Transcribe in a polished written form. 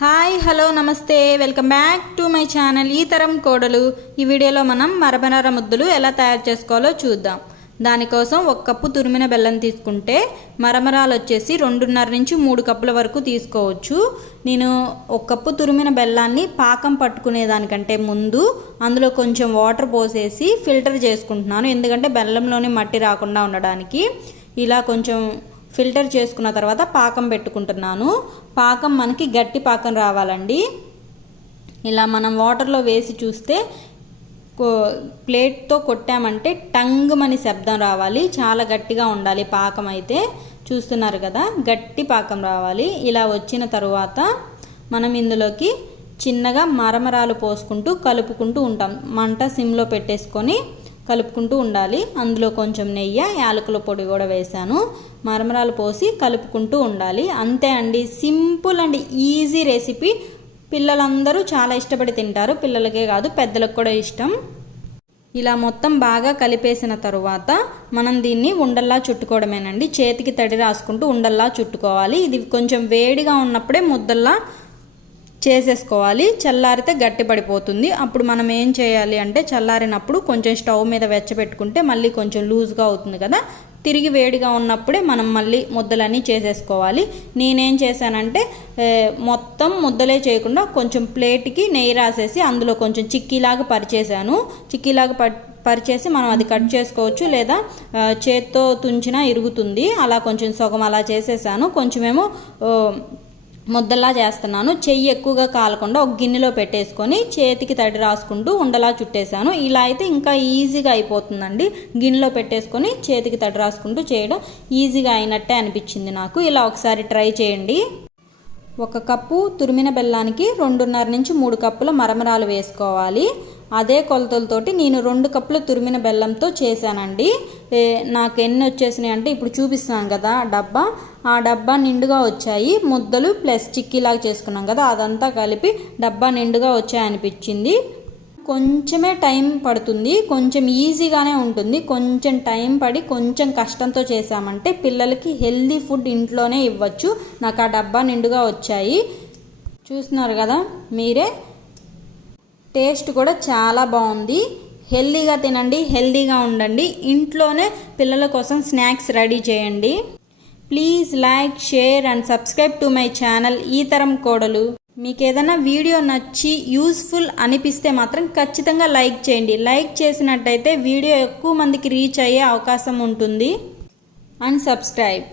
Hi hello నమస్తే welcome back to my channel ఈ తరం కోడలు. ఈ వీడియోలో మనం మరమరాల ముద్దలు ఎలా తయారు చేసుకోవాలో చూద్దాం. దానికోసం 1 కప్పు తురిమిన బెల్లం తీసుకుంటే మరమరాలు వచ్చేసి 2.5 నుంచి 3 కప్పుల వరకు తీసుకోవచ్చు. నేను 1 కప్పు తురిమిన బెల్లాన్ని పాకం పట్టుకునే దానికంటే ముందు అందులో కొంచెం వాటర్ పోసేసి ఫిల్టర్ చేసుకుంటున్నాను. ఎందుకంటే బెల్లంలోని మట్టి రాకుండా ఉండడానికి. ఇలా కొంచెం ఫిల్టర్ చేసుకున్న తర్వాత పాకం పెట్టుకుంటున్నాను. పాకం మనకి గట్టి పాకం రావాలండి. ఇలా మనం వాటర్లో వేసి చూస్తే ప్లేట్తో కొట్టామంటే టంగుమని శబ్దం రావాలి. చాలా గట్టిగా ఉండాలి పాకం అయితే. చూస్తున్నారు కదా, గట్టి పాకం రావాలి. ఇలా వచ్చిన తర్వాత మనం ఇందులోకి చిన్నగా మరమరాలు పోసుకుంటూ కలుపుకుంటూ ఉంటాం. మంట సిమ్లో పెట్టేసుకొని కలుపుకుంటూ ఉండాలి. అందులో కొంచెం నెయ్యి, యాలకుల పొడి కూడా వేసాను. మరమరాలు పోసి కలుపుకుంటూ ఉండాలి. అంతే అండి, సింపుల్ అండ్ ఈజీ రెసిపీ. పిల్లలందరూ చాలా ఇష్టపడి తింటారు. పిల్లలకే కాదు పెద్దలకు కూడా ఇష్టం. ఇలా మొత్తం బాగా కలిపేసిన తరువాత మనం దీన్ని ఉండల్లా చుట్టుకోవడమేనండి. చేతికి తడి రాసుకుంటూ ఉండల్లా చుట్టుకోవాలి. ఇది కొంచెం వేడిగా ఉన్నప్పుడే ముద్దల్లా చేసేసుకోవాలి. చల్లారితే గట్టి పడిపోతుంది. అప్పుడు మనం ఏం చేయాలి అంటే చల్లారినప్పుడు కొంచెం స్టవ్ మీద వెచ్చబెట్టుకుంటే మళ్ళీ కొంచెం లూజ్గా అవుతుంది కదా. తిరిగి వేడిగా ఉన్నప్పుడే మనం మళ్ళీ ముద్దలన్నీ చేసేసుకోవాలి. నేనేం చేశానంటే మొత్తం ముద్దలే చేయకుండా కొంచెం ప్లేట్కి నెయ్యి రాసేసి అందులో కొంచెం చిక్కీలాగా పరిచేసాను. చిక్కీలాగా పరిచేసి మనం అది కట్ చేసుకోవచ్చు, లేదా చేత్తో తుంచినా ఇరుగుతుంది. అలా కొంచెం సగం అలా చేసేసాను. కొంచెమేమో ముద్దలా చేస్తున్నాను. చెయ్యి ఎక్కువగా కాలకుండా ఒక గిన్నెలో పెట్టేసుకొని చేతికి తడి రాసుకుంటూ ఉండలా చుట్టేసాను. ఇలా అయితే ఇంకా ఈజీగా అయిపోతుందండి. గిన్నెలో పెట్టేసుకొని చేతికి తడి రాసుకుంటూ చేయడం ఈజీగా అయినట్టే అనిపించింది నాకు. ఇలా ఒకసారి ట్రై చేయండి. 1 కప్పు తురిమిన బెల్లానికి 2.5 నుంచి 3 కప్పుల మరమరాలు వేసుకోవాలి. అదే కొలతలతోటి నేను 2 కప్పుల తురిమిన బెల్లంతో చేశానండి. నాకు ఎన్ని వచ్చేసినాయి అంటే ఇప్పుడు చూపిస్తున్నాను కదా డబ్బా, ఆ డబ్బా నిండుగా వచ్చాయి. ముద్దలు ప్లస్ చిక్కీలాగా చేసుకున్నాం కదా, అదంతా కలిపి డబ్బా నిండుగా వచ్చాయనిపించింది. కొంచెమే టైం పడుతుంది, కొంచెం ఈజీగానే ఉంటుంది. కొంచెం టైం పడి కొంచెం కష్టంతో చేసామంటే పిల్లలకి హెల్దీ ఫుడ్ ఇంట్లోనే ఇవ్వచ్చు. నాకు ఆ డబ్బా నిండుగా వచ్చాయి. చూస్తున్నారు కదా మీరే. టేస్ట్ కూడా చాలా బాగుంది. హెల్దీగా తినండి, హెల్దీగా ఉండండి. ఇంట్లోనే పిల్లల కోసం స్నాక్స్ రెడీ చేయండి. Please like, share and subscribe to my channel ఈ తరం కోడలు. మీకు ఏదైనా వీడియో నచ్చి యూస్ఫుల్ అనిపిస్తే మాత్రం ఖచ్చితంగా లైక్ చేయండి. లైక్ చేసినట్టయితే వీడియో ఎక్కువ మందికి రీచ్ అయ్యే అవకాశం ఉంటుంది. And subscribe.